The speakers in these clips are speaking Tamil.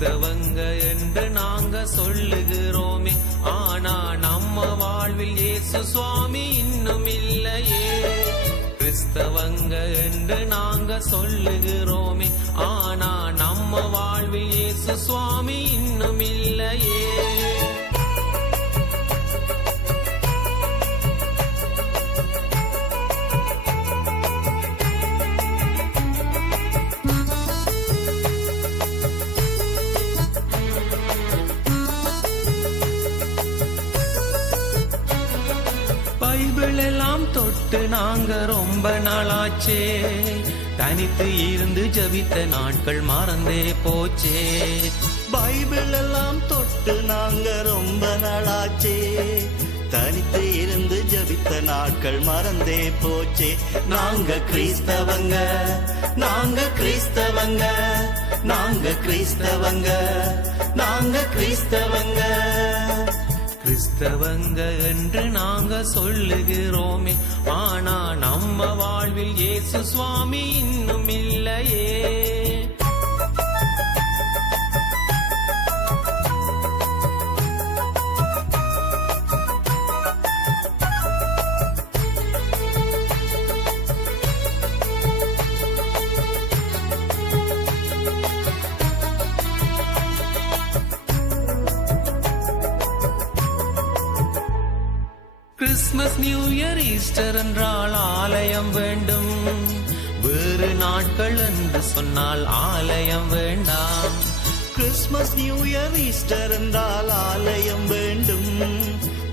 கிறிஸ்தவங்க என்று நாங்க சொல்லுகிறோமே, ஆனா நம்ம வாழ்வில் இயேசு சுவாமி இன்னும் இல்லையே. கிறிஸ்தவங்க என்று நாங்க சொல்லுகிறோமே, ஆனா நம்ம வாழ்வில் இயேசு சுவாமி இன்னும் இல்லையே. பைபிள் எல்லாம் தொட்டு நாங்க ரொம்ப நாளாச்சே, தனித்து இருந்து ஜபித்த நாட்கள் மறந்தே போச்சே. பைபிள் எல்லாம் தொட்டு நாங்க ரொம்ப நாளாச்சே, தனித்து இருந்து ஜபித்த நாட்கள் மறந்தே போச்சே. நாங்க கிறிஸ்தவங்க, நாங்க கிறிஸ்தவங்க, நாங்க கிறிஸ்தவங்க, நாங்க கிறிஸ்தவங்க. கிறிஸ்தவங்க என்று நாங்க சொல்லுகிறோமே, ஆனா நம்ம வாழ்வில் இயேசு சுவாமி இன்னும் இல்லையே. கிறிஸ்மஸ், நியூ இயர், ஈஸ்டர் என்றால் ஆலயம் வேண்டும், வேறு நாட்கள் என்று சொன்னால் ஆலயம் வேண்டாம். கிறிஸ்மஸ், நியூ இயர், ஈஸ்டர் என்றால் ஆலயம் வேண்டும்,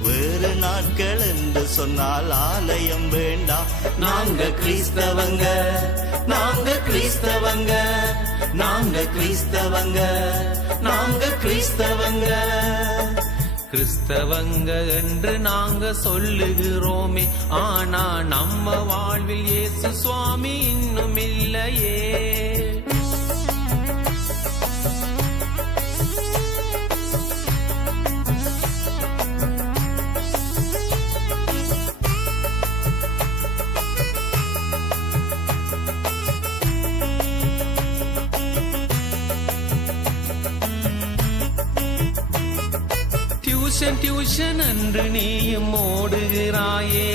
வேறு நாட்கள் என்று சொன்னால் ஆலயம் வேண்டாம். நாங்க கிறிஸ்தவங்க, நாங்க கிறிஸ்தவங்க, நாங்க கிறிஸ்தவங்க, நாங்க கிறிஸ்தவங்க. கிறிஸ்தவங்க என்று நாங்க சொல்லுகிறோமே, ஆனா நம்ம வாழ்வில் இயேசு சுவாமி இன்னும் இல்லையே. டியூஷன் டியூஷன் என்று நீயும் ஓடுகிறாயே,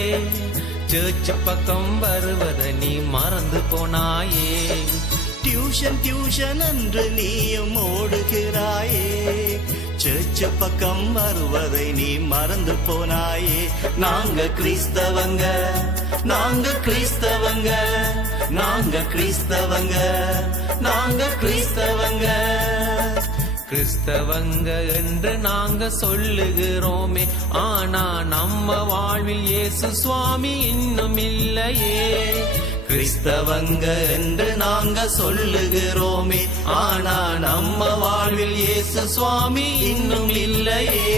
சர்ச் பக்கம் வருவதை நீ மறந்து போனாயே. டியூஷன் டியூஷன் என்று நீயும் ஓடுகிறாயே, சர்ச் பக்கம் வருவதை நீ மறந்து போனாயே. நாங்க கிறிஸ்தவங்க, நாங்க கிறிஸ்தவங்க, நாங்க கிறிஸ்தவங்க, நாங்க கிறிஸ்தவங்க. கிறிஸ்தவங்க என்று நாங்க சொல்லுகிறோமே, ஆனா நம்ம வாழ்வில் இயேசு சுவாமி இன்னும் இல்லையே. கிறிஸ்தவங்க என்று நாங்க சொல்லுகிறோமே, ஆனா நம்ம வாழ்வில் இயேசு சுவாமி இன்னும் இல்லையே.